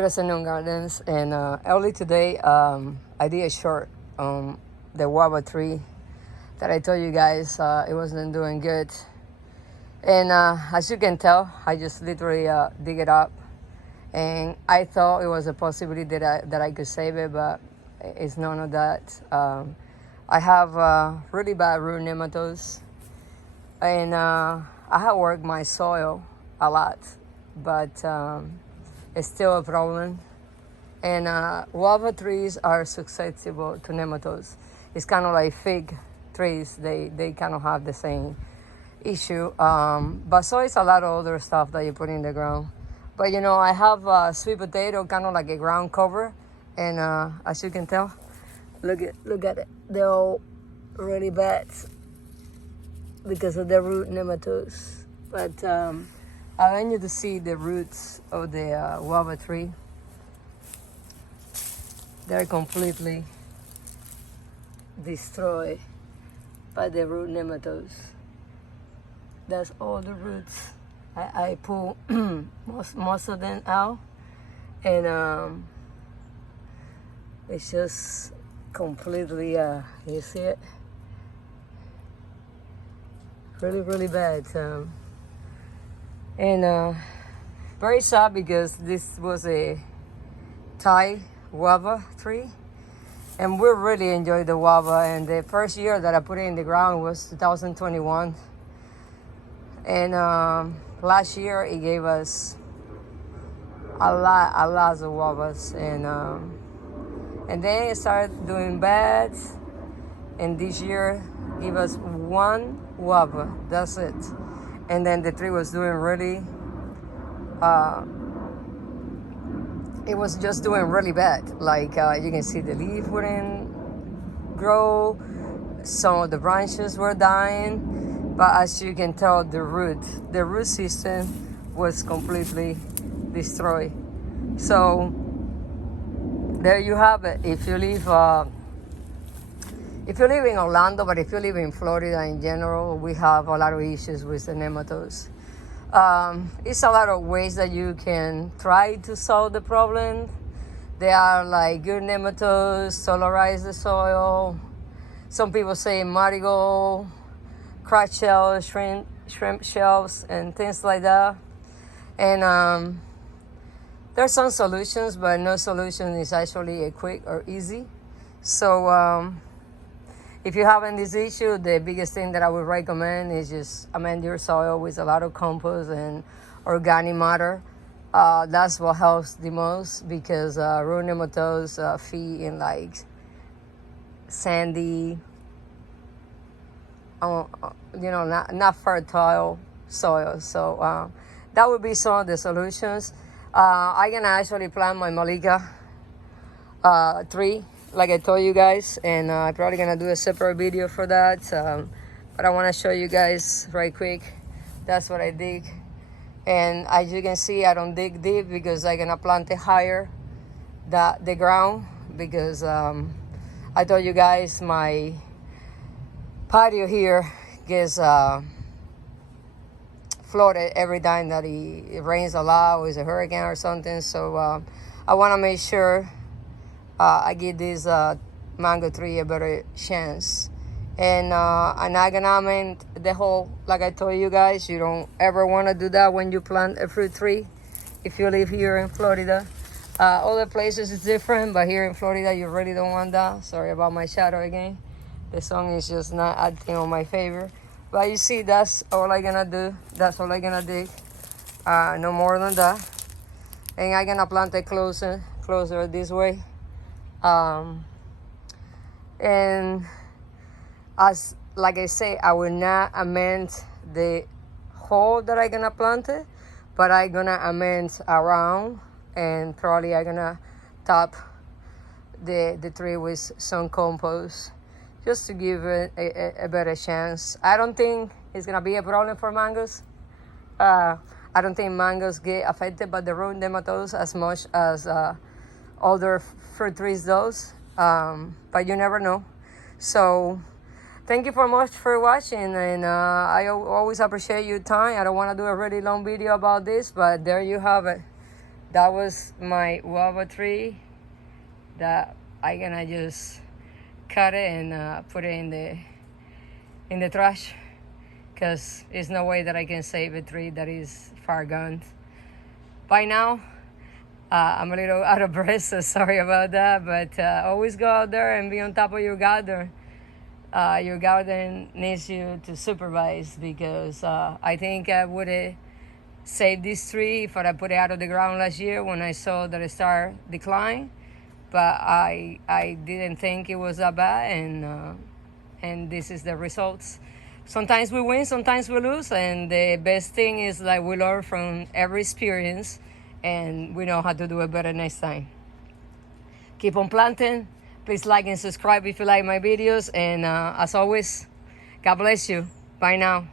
Good afternoon, gardens. And early today, I did a short on the guava tree that I told you guys it wasn't doing good. And as you can tell, I just literally dig it up. And I thought it was a possibility that I could save it, but it's none of that. I have really bad root nematodes. And I have worked my soil a lot, but it's still a problem. And guava trees are susceptible to nematodes. It's kind of like fig trees. They kind of have the same issue. But so is a lot of other stuff that you put in the ground. But you know, I have sweet potato, kind of like a ground cover. And as you can tell, look at it. They're all really bad because of the root nematodes. But I want you to see the roots of the guava tree. They're completely destroyed by the root nematodes. That's all the roots. I pull most of them out, and it's just completely, you see it? Really bad. And very sad because this was a Thai guava tree, and we really enjoyed the guava. And the first year that I put it in the ground was 2021, and last year it gave us a lot of guavas, and then it started doing bad, and this year gave us one guava, that's it. And then the tree was doing really it was just doing really bad. Like you can see the leaf wouldn't grow, some of the branches were dying, but as you can tell, the root system was completely destroyed. So there you have it. If you live in Orlando, but if you live in Florida in general, we have a lot of issues with the nematodes. It's a lot of ways that you can try to solve the problem. There are like good nematodes, solarize the soil. Some people say marigold, crab shells, shrimp shells, and things like that. And there's some solutions, but no solution is actually a quick or easy. So if you're having this issue, the biggest thing that I would recommend is just amend your soil with a lot of compost and organic matter. That's what helps the most, because root nematodes feed in like sandy, not fertile soil. So that would be some of the solutions. I can actually plant my Malika tree, like I told you guys, and I'm probably gonna do a separate video for that. But I want to show you guys right quick. That's what I dig, and as you can see, I don't dig deep because I'm gonna plant it higher the ground, because I told you guys my patio here gets flooded every time that it rains a lot, or it's a hurricane or something. So I want to make sure I give this mango tree a better chance. And I'm not gonna amend the whole, like I told you guys, you don't ever want to do that when you plant a fruit tree if you live here in Florida. Other places is different, but here in Florida you really don't want that. Sorry about my shadow again. The sun is just not acting on my favor. But you see, that's all I'm gonna do. That's all I'm gonna dig. No more than that. And I'm gonna plant it closer this way. And as like I say, I will not amend the hole that I'm gonna plant it, but I'm gonna amend around, and probably I'm gonna top the tree with some compost, just to give it a better chance. I don't think it's gonna be a problem for mangoes. I don't think mangoes get affected by the root nematodes as much as other fruit trees does, but you never know. So thank you very much for watching, and I always appreciate your time. I don't want to do a really long video about this, but there you have it. that was my guava tree that I gonna just cut it and put it in the trash, because there's no way that I can save a tree that is far gone. By now, I'm a little out of breath, so sorry about that, but always go out there and be on top of your garden. Your garden needs you to supervise, because I think I would have saved this tree if I put it out of the ground last year when I saw that it started decline. But I didn't think it was that bad, and this is the results. Sometimes we win, sometimes we lose, and the best thing is that we learn from every experience, and we know how to do it better next time. Keep on planting. Please like and subscribe if you like my videos, and as always, God bless you. Bye now.